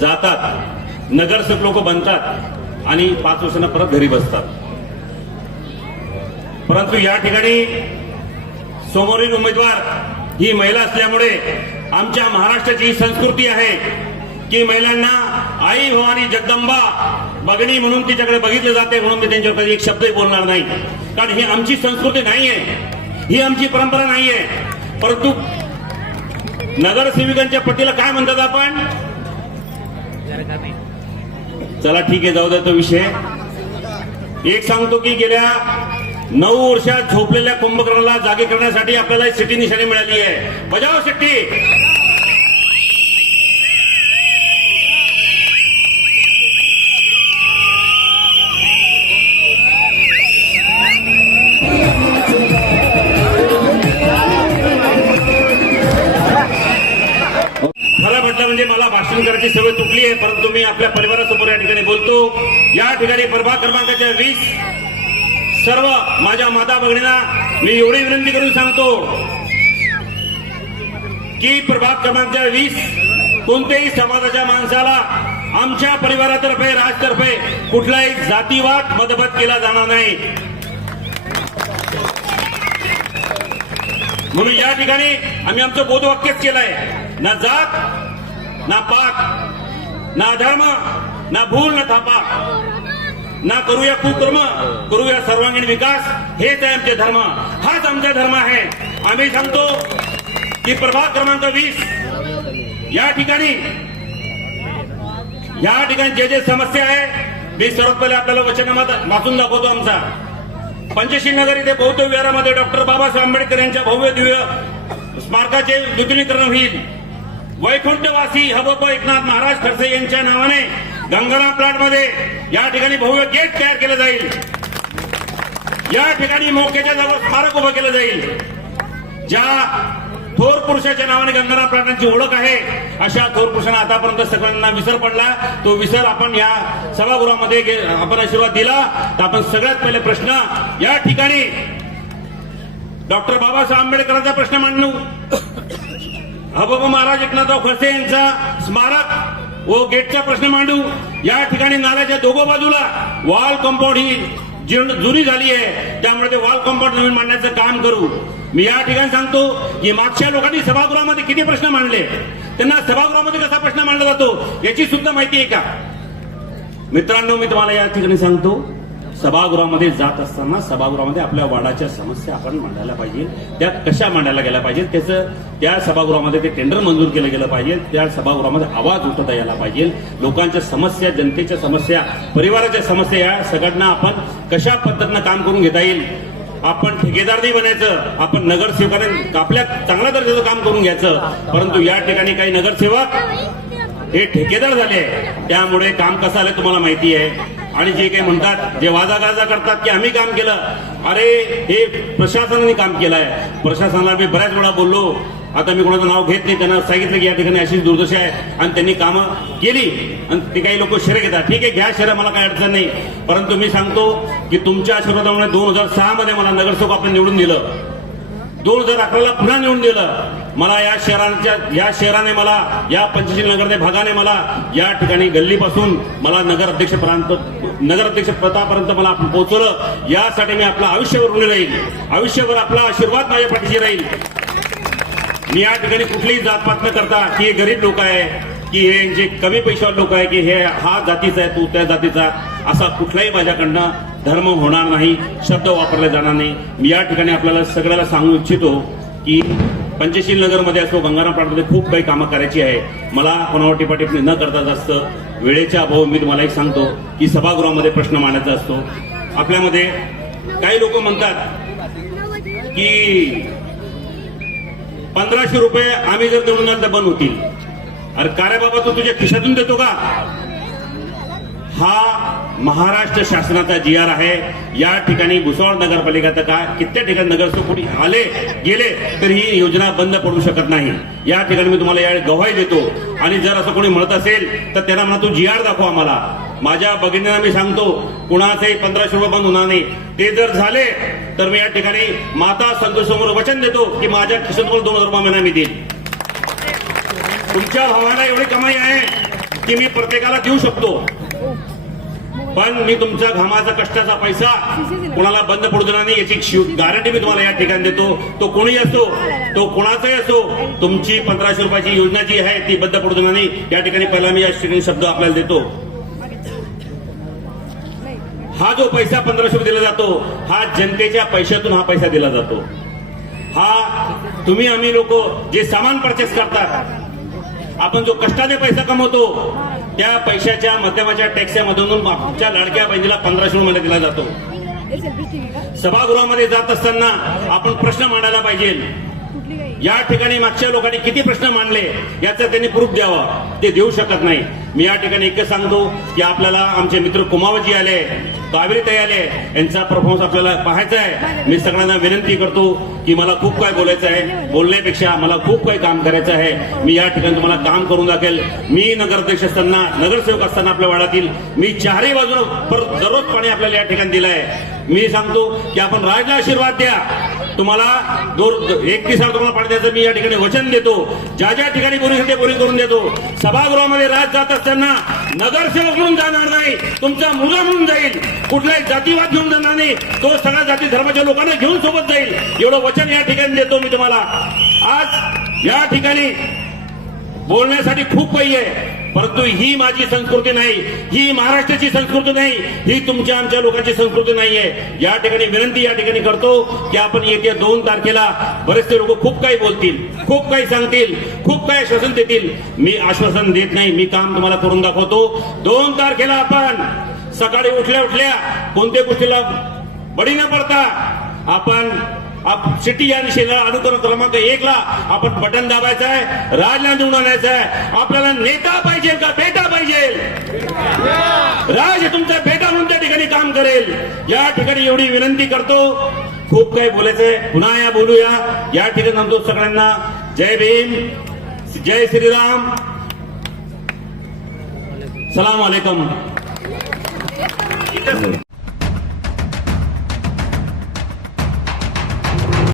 जातात, नगरसेवक लोक बनतात आणि 5 वर्षांना परत घरी बसतात. परंतु या ठिकाणी समोरील उमेदवार ही महिला असल्यामुळे आमच्या महाराष्ट्राची ही संस्कृती आहे की महिलांना आई भवानी जगदंबा भगिनी म्हणून तिच्याकडे बघितले जाते, म्हणून मी त्यांच्यावर कधी एक शब्दही बोलणार नाही. कारण ही आमची संस्कृती नाहीये, ही आमची परंपरा नाहीये. परंतु नगरसेविकांच्या पट्टीला काय म्हणतात आपण? चला ठीक आहे, जाऊ द्या तो विषय. एक सांगतो की गेल्या 9 वर्षात झोपलेल्या कुंभकर्णाला जागे करण्यासाठी आपल्याला सिटी निशाणी मिळाली आहे. बजाव सिटी. खरं म्हटलं म्हणजे मला भाषण करायची सवय तुटली आहे, परंतु मी आपल्या परिवारासमोर या ठिकाणी बोलतो. या ठिकाणी प्रभाग क्रमांकाच्या 20 सर्व माझ्या माता भगिनींना मी एवढी विनंती करून सांगतो की प्रभाग क्रमांक 20 कोणत्याही समाजाच्या माणसाला आमच्या परिवारातर्फे राजतर्फे कुठलाही जातीवाद मतभेद केला जाणार नाही. म्हणून या ठिकाणी आम्ही आमचं बोधवाक्यच केलंय. ना जात, ना पात, ना धर्म, ना भूल, ना थापा, ना करूया कुकर्म, करूया सर्वांगीण विकास. हेच आहे आमचे धर्म, हाच आमचा धर्म आहे. आम्ही सांगतो की प्रभाग क्रमांक 20 या ठिकाणी जे जे समस्या आहे, मी सर्वात पहिले आपल्याला वचननामा वाचून दाखवतो आमचा. पंचशील नगर इथे बौद्ध विहारामध्ये डॉक्टर बाबासाहेब आंबेडकर यांच्या भव्य दिव्य स्मारकाचे नूतनीकरण होईल. वैकुंठवासी हबप एकनाथ महाराज खडसे यांच्या नावाने गंगाराम प्लॉटमध्ये या ठिकाणी भव्य गेट तयार केलं जाईल. या ठिकाणी मोक्याच्या जवळ स्मारक उभं केलं जाईल. ज्या थोर पुरुषाच्या नावाने गंगाराम प्लॉटांची ओळख आहे, अशा थोर पुरुषांना आतापर्यंत सगळ्यांना विसर पडला. तो विसर आपण या सभागृहामध्ये आपण आशीर्वाद दिला. तर आपण सगळ्यात पहिले प्रश्न या ठिकाणी डॉक्टर बाबासाहेब आंबेडकरांचा प्रश्न मांडू, हबप महाराज एकनाथराव खडसे यांचा स्मारक व गेटचा प्रश्न मांडू. या ठिकाणी नाल्याच्या दोघो बाजूला वॉल कंपाऊंड ही जुनी झाली आहे, त्यामुळे ते वॉल कंपाऊंड नवीन मांडण्याचं काम करू. मी या ठिकाणी सांगतो की मागच्या लोकांनी सभागृहामध्ये किती प्रश्न मांडले, त्यांना सभागृहामध्ये कसा प्रश्न मांडला जातो याची सुद्धा माहिती आहे का? मित्रांनो, मी तुम्हाला या ठिकाणी सांगतो, सभागृहामध्ये जात असताना सभागृहामध्ये आपल्या वार्डाच्या समस्या आपण मांडायला पाहिजे. त्या कशा मांडायला गेल्या पाहिजेत, त्याचं त्या सभागृहामध्ये ते टेंडर मंजूर केलं गेलं पाहिजे. त्या सभागृहामध्ये आवाज उठवता यायला पाहिजे. लोकांच्या समस्या, जनतेच्या समस्या, परिवाराच्या समस्या या सगळ्यांना आपण कशा पद्धतीनं काम करून घेता येईल. आपण ठेकेदार नाही बनायचं, आपण नगरसेवकांनी आपल्या चांगल्या दर्जाचं काम करून घ्यायचं. परंतु या ठिकाणी काही नगरसेवक हे ठेकेदार झाले, त्यामुळे काम कसं आलं तुम्हाला माहिती आहे. आणि जे काही म्हणतात, जे वाजागाजा करतात की आम्ही काम केलं, अरे हे प्रशासनाने काम केलंय. प्रशासनाला मी बऱ्याच वेळा बोललो, आता मी कोणाचं नाव घेत नाही, त्यांना सांगितलं की या ठिकाणी अशीच दुर्दशा आहे आणि त्यांनी कामं केली आणि ते काही लोक शेरे घेतात. ठीक आहे, घ्या शेरे, मला काही अडचण नाही. परंतु मी सांगतो की तुमच्या आशीर्वादामुळे 2006 मध्ये मला नगरसेवक आपण निवडून दिलं, 2011ला पुन्हा निवडून दिलं. मला या शहराने मला, या पंचशील नगर भागाने मला या ठिकाणी गल्लीपासून मला नगराध्यक्ष पदापर्यंत मला पोहोचवलं. यासाठी मी आपलं आयुष्यभर ऋणी राहील, आयुष्यभर आपला आशीर्वाद माझ्या पाठीशी राहील. मी या ठिकाणी कुठलीही जातपात न करता की हे गरीब लोक आहे, की हे जे कमी पैशावर लोक आहे, की हे हा जातीचा आहे, तू त्या जातीचा, असा कुठलाही माझ्याकडनं धर्म होणार नाही, शब्द वापरले जाणार नाही. मी या ठिकाणी आपल्याला सगळ्याला सांगू इच्छितो की पंचशील नगरमध्ये असो, गंगाराम प्लॉटमध्ये खूप काही कामं करायची आहे. मला कोणावर टिपाटिपणी न करता जास्त वेळेच्या अभाव मी तुम्हाला एक सांगतो की सभागृहामध्ये प्रश्न मांडायचा असतो. आपल्यामध्ये काही लोक म्हणतात की 1500 रुपये आम्ही जर देऊन आलं तर बंद होतील. अरे का रे बाबा, तू तुझ्या खिशातून देतो का? हा महाराष्ट्र शासनाचा GR आहे. या ठिकाणी भुसावळ नगरपालिका तर काय कित्येक ठिकाणी नगरसेवक कुठे आले गेले तर ही योजना बंद पडू शकत नाही. या ठिकाणी मी तुम्हाला या गवाही देतो. आणि जर असं कोणी म्हणत असेल तर त्यांना म्हणा, तू GR दाखव आम्हाला. माझ्या भगिनींना मी सांगतो, कुणाचंही 1500 रुपये बंद होणार नाही. ते जर झाले तर मी या ठिकाणी माता संतोषसमोर वचन देतो की माझ्या खिशातून 2000 रुपये महिना मी देईल. तुमच्या भावाला एवढी कमाई आहे की मी प्रत्येकाला देऊ शकतो, पण मी तुमचा घामाचा कष्टाचा पैसा कोणाला बंद पडू देणार नाही याची गॅरंटी मी तुम्हाला या ठिकाणी देतो. तो कोणी असो, तो कोणाचाही असो, तुमची 1500 रुपयाची योजना जी आहे ती बंद पडू देणार नाही. या ठिकाणी पहिला मी या ठिकाणी शब्द आपल्याला देतो. हा जो पैसा 1500 दिला जातो, हा जनतेच्या पैशातून हा पैसा दिला जातो. हा तुम्ही आम्ही लोक जे सामान परचेस करतात, आपण जो कष्टाने पैसा कमवतो, त्या पैशाच्या माध्यमाच्या टॅक्समधून आमच्या लाडक्या बहिणीला 1500 रुपये दिला जातो. सभागृहामध्ये जात असताना आपण प्रश्न मांडायला पाहिजे. या ठिकाणी मागच्या लोकांनी किती प्रश्न मांडले याचा त्यांनी प्रूफ द्यावा, ते देऊ शकत नाही. मी या ठिकाणी एकच सांगतो की आपल्याला आमचे मित्र कुमावजी आले, कावेरीताई आले, यांचा परफॉर्मन्स आपल्याला पाहायचा आहे. मी सगळ्यांना विनंती करतो की मला खूप काय बोलायचं आहे, बोलण्यापेक्षा मला खूप काही काम करायचं आहे. मी या ठिकाणी तुम्हाला काम करून दाखवेल. मी नगराध्यक्ष असताना, नगरसेवक असताना आपल्या वाड्यातील मी चारही बाजूने दररोज पाणी आपल्याला या ठिकाणी दिलं आहे. मी सांगतो की आपण राजला आशीर्वाद द्या, तुम्हाला 31 तुम्हाला पाणी द्यायचं मी या ठिकाणी वचन देतो. ज्या ज्या ठिकाणी बोरिंग ते बोरिंग करून देतो. सभागृहामध्ये राज जात असताना नगरसेवक म्हणून जाणार नाही, तुमचा मुलगा म्हणून जाईल. कुठलाही जातीवाद घेऊन जाणार नाही, तो सगळ्या जाती धर्माच्या लोकांना घेऊन सोबत जाईल. एवढं वचन या ठिकाणी देतो मी तुम्हाला. आज या ठिकाणी बोलण्यासाठी खूप काही आहे, परंतु ही माझी संस्कृती नाही, ही महाराष्ट्राची संस्कृती नाही, ही तुमच्या आमच्या लोकांची संस्कृती नाहीये. या ठिकाणी विनंती या ठिकाणी करतो की आपण येत्या 2 तारखेला बरेचसे लोक खूप काही बोलतील, खूप काही सांगतील, खूप काही आश्वासन देतील. मी आश्वासन देत नाही, मी काम तुम्हाला करून दाखवतो. 2 तारखेला आपण सकाळी उठल्या उठल्या कोणत्या गोष्टीला बळी न पडता आपण सिटी या दिशेला अनुकरण क्रमांक 1 ला आपण बटन दाबायचं आहे, राजला निवडून आणायचं आहे. आपल्याला नेता पाहिजे का बेटा पाहिजे? राज तुमचा बेटा म्हणून त्या ठिकाणी काम करेल. या ठिकाणी एवढी विनंती करतो. खूप काही बोलायचंय, पुन्हा या बोलूया. या ठिकाणी सांगतो सगळ्यांना जय भीम, जय श्रीराम, सलाम अलैकुम.